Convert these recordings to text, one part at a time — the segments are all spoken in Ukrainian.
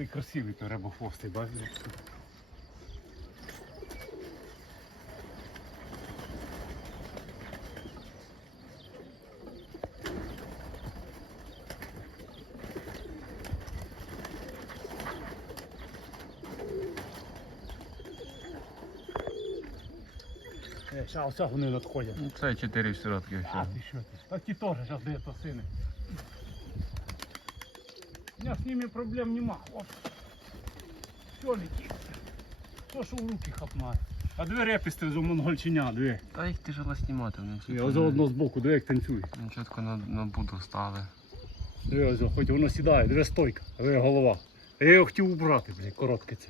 Ой, красивий той рибохвостий, бачиш? Е, Ща, вони надходять. Ну, Це 4 сиротки А ти що ти? Та ті теж зараз де то сини. У меня с ними проблем нема. От. Все летить. То, що в руки хапмає. А дві репісти з монгольчиня, дві. Та їх тяжело знімати, вони Я чітко, ось одно з боку, дві як танцює. вони чітко на, на буду стали. Дві ось, хоч воно сідає, дві стойка, дві голова. Я його хотів убрати, блядь, коротке це.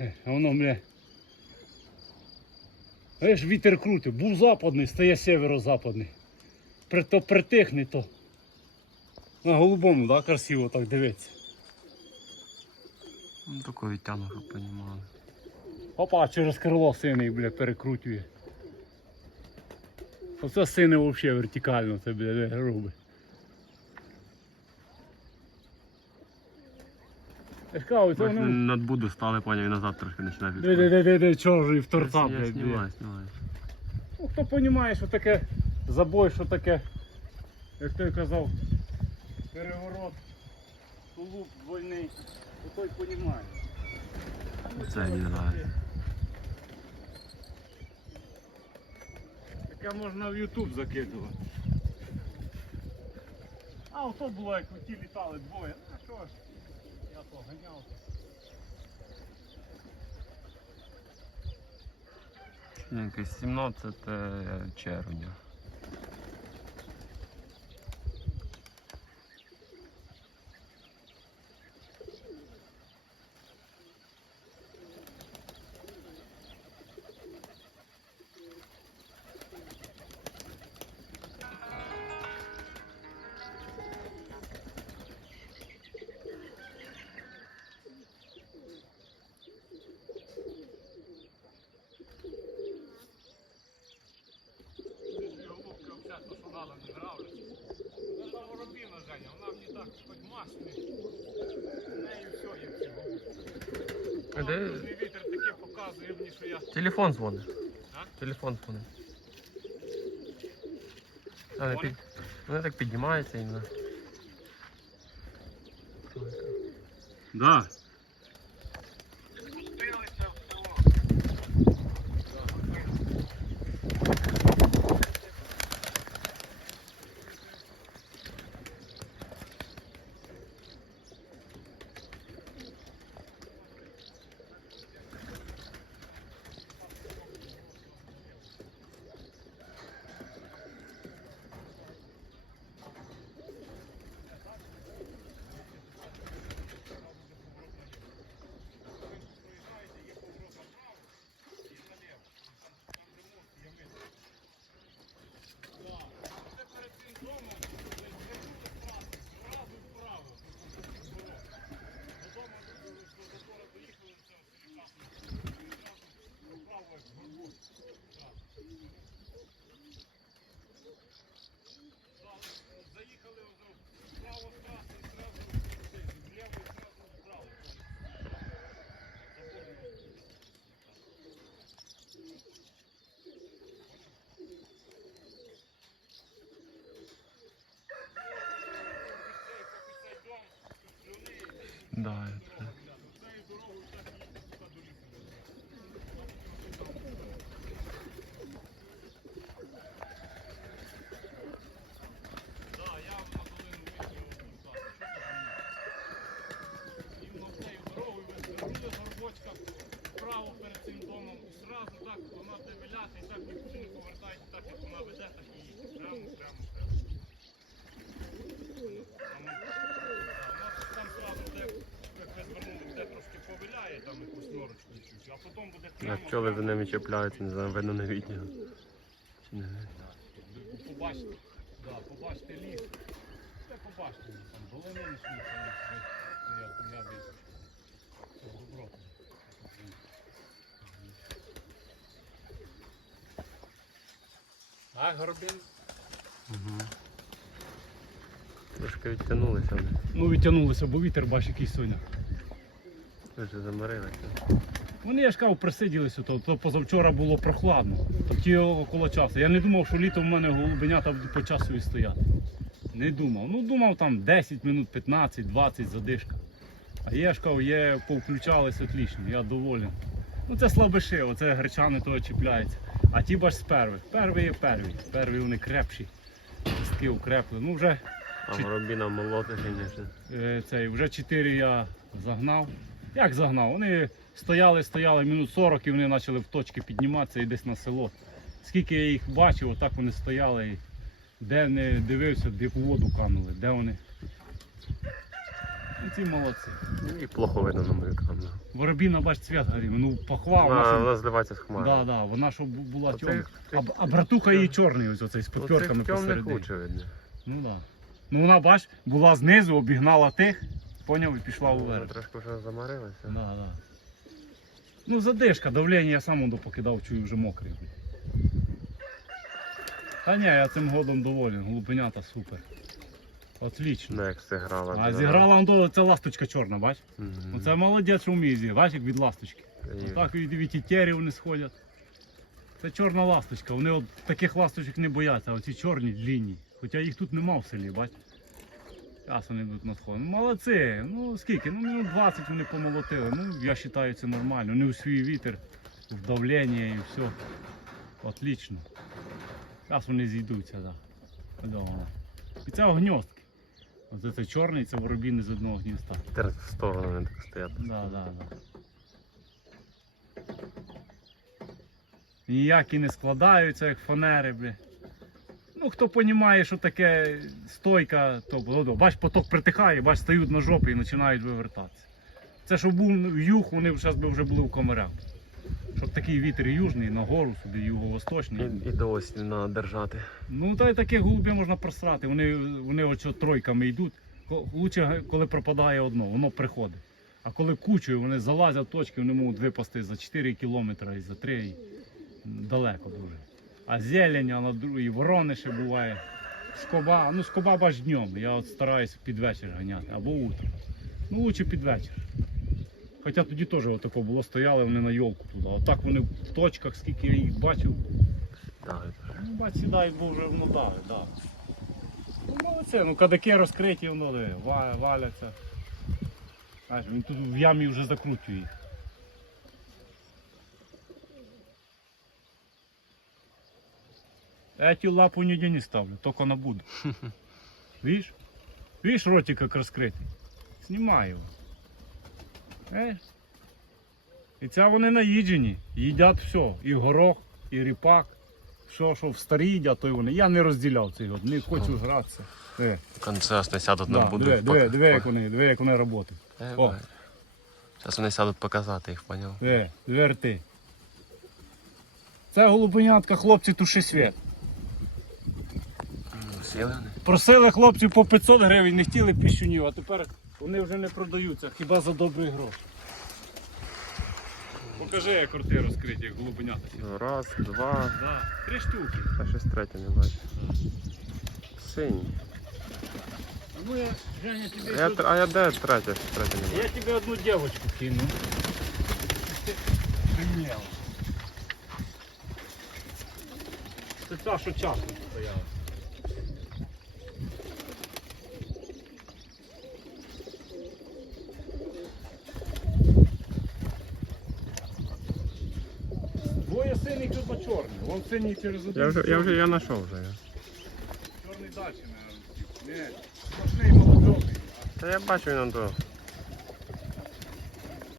Е, А воно, бля. Знаєш, вітер крутить, був западний, стає северо-западний. При, то притихне, то. На голубому, да, красиво так дивиться. Ну, таку відтягну, щоб понімали. Опа, через крило синий, бля, перекрутює. Оце сине взагалі вертикально, це, бля. Я ж кажу, це воно... над буду стали, поняв, і назад трошки починає Де, де, де, де, де, чого ж і в торца, Я блядь, блядь. знімаю, знімаю. Ну, хто розуміє, що таке забой, що таке, як той казав, переворот, тулуп двойний, то той розуміє. Це не знаю. Таке можна в YouTube закидувати. А ото було, як ті літали двоє. Ну що ж, я то ганяв. Якесь 17 червня. голубці. А де- Вона вітер таке показує мені, що я Телефон дзвонить. А? Телефон дзвонить. А, не під... Вони так піднімаються іменно. Да. Да, це. Да, я на долину вийшов Іменно в нею дорогою вистрілили з горбочка вправо перед цим домом і зразу так вона буде виляти і так нікуди не повертається, так як вона веде, так і їде. Прямо, прямо, прямо. Там, вона там зразу буде, як ви звернули, буде трошки повиляє там якусь норочку чуть, а пчоли за ними чіпляються, не знаю, видно не відео. Чи не видно? Побачите, да, побачите ліс. Це побачите, там долини не слухають, я, я. Це добро. А, Горбин? Угу. Трошки відтягнулися вони. Ну відтягнулися, бо вітер бач, який сьогодні. Дуже заморилися. Вони, я ж кажу, присиділися, то, то позавчора було прохладно, то ті около часу. Я не думав, що літом в мене голубенята будуть по часу і стояти. Не думав. Ну думав там 10 минут, 15, 20 задишка. А є ж кажу, є, повключались отлично, я доволен. Ну це слабиши, оце гречани того чіпляється. А ті бач з первих. Первий є первий. Перві вони крепші. Кістки укрепли. Ну вже А воробіна молоти, звісно. Е, цей, вже 4 я загнав. Як загнав? Вони стояли, стояли минут 40 і вони почали в точки підніматися і десь на село. Скільки я їх бачив, отак вони стояли. І де не дивився, де воду канули, де вони. Ну, ці молодці. І плохо видно на мою камеру. Воробіна, бач, цвіт горів. Ну, пахва, вона, вона зливається з щоб... хмари. да, да, вона щоб була Оце- темна. А, а братуха її чорний, ось оцей з темних посередині. лучше. Ну так. Да. Ну вона, бач, була знизу, обігнала тих, поняв і пішла Вона вверх. трошки вже заморилася. Да, да. Ну, задишка, давлення я сам воно покидав, чую вже мокрий. Та ні, я цим годом доволен, голубенята супер. Отлично. Ну як зіграла. А да. зіграла он до це ласточка чорна, бач? Мгм. Оце молодець, що вміє зіграти, бач, як від ласточки. І- Так від, від тітєрів вони сходять. Це чорна ласточка. Вони от таких ласточок не бояться, а оці чорні длінні. Хоча їх тут нема в селі, бач. Зараз вони будуть на сход. Ну молодці. Ну скільки? Ну минут 20 вони помолотили. Ну я вважаю це нормально. Вони у свій вітер, в давлення і все. Отлично. Зараз вони зійдуться, так. Да. І це огньостки. Оце це чорний, це воробіни з одного гнізда. Тепер в сторону вони так стоять. Да, да, да. Ніякі не складаються, як фанери, бля. Ну, хто розуміє, що таке стойка, то ну, ну, бач, поток притихає, бач, стають на жопі і починають вивертатися. Це щоб був юг, вони зараз би вже були в комарях. Щоб такий вітер южний, на гору собі, юго-восточний. І, і до осені треба держати. Ну, та й таких голубів можна просрати. Вони, вони оцю тройками йдуть. Лучше, коли пропадає одно, воно приходить. А коли кучою вони залазять в точки, вони можуть випасти за 4 кілометри і за 3 далеко дуже. А зелень, а на другій ворони ще буває. Скоба, ну скоба бач днем. Я от стараюся під вечір ганяти або утром. Ну, лучше під вечір. Хоча тоді теж отако було, стояли вони на йолку туди. Отак вони в точках, скільки я їх бачив. Ну, бач, сідають, бо вже воно дави, да. Ну, молодці, ну кадаки розкриті, воно валяться. Знаєш, він тут в ямі вже закручує їх. Я ті лапу ніде не ставлю, тільки на буду. Видиш? Видиш ротик як розкритий? Знімаю його. Е? І це вони наїджені, їдять все. І горох, і ріпак. Що, що в старі їдять, то й вони. Я не розділяв цей год, не хочу гратися. Е, Зараз не сядуть на да, буду. диви, диви, диви, як вони, диви, як вони працюють. О. Зараз вони сядуть показати їх, поняв? Диви, диви рти. Це голубенятка, хлопці, туши світ. Сіли вони. Просили хлопців по 500 гривень, не хотіли піщунів, а тепер вони вже не продаються, хіба за добрий грош. Покажи, як рти розкриті, як голубенята. Ну, Раз, два. Да, три штуки. А щось третє не бачу. Синій. Ну я, Женя, тобі Я, тут- тр- а я де третє? Третє не бачу. Я тебе одну девочку кину. Ти Охренела. Це та, що часто стояла. Синіх тут чорний. Вон синій через один. Я вже, я вже я знайшов вже. Чорний далі, мабуть. Ні, страшний молодий. Та я бачу він до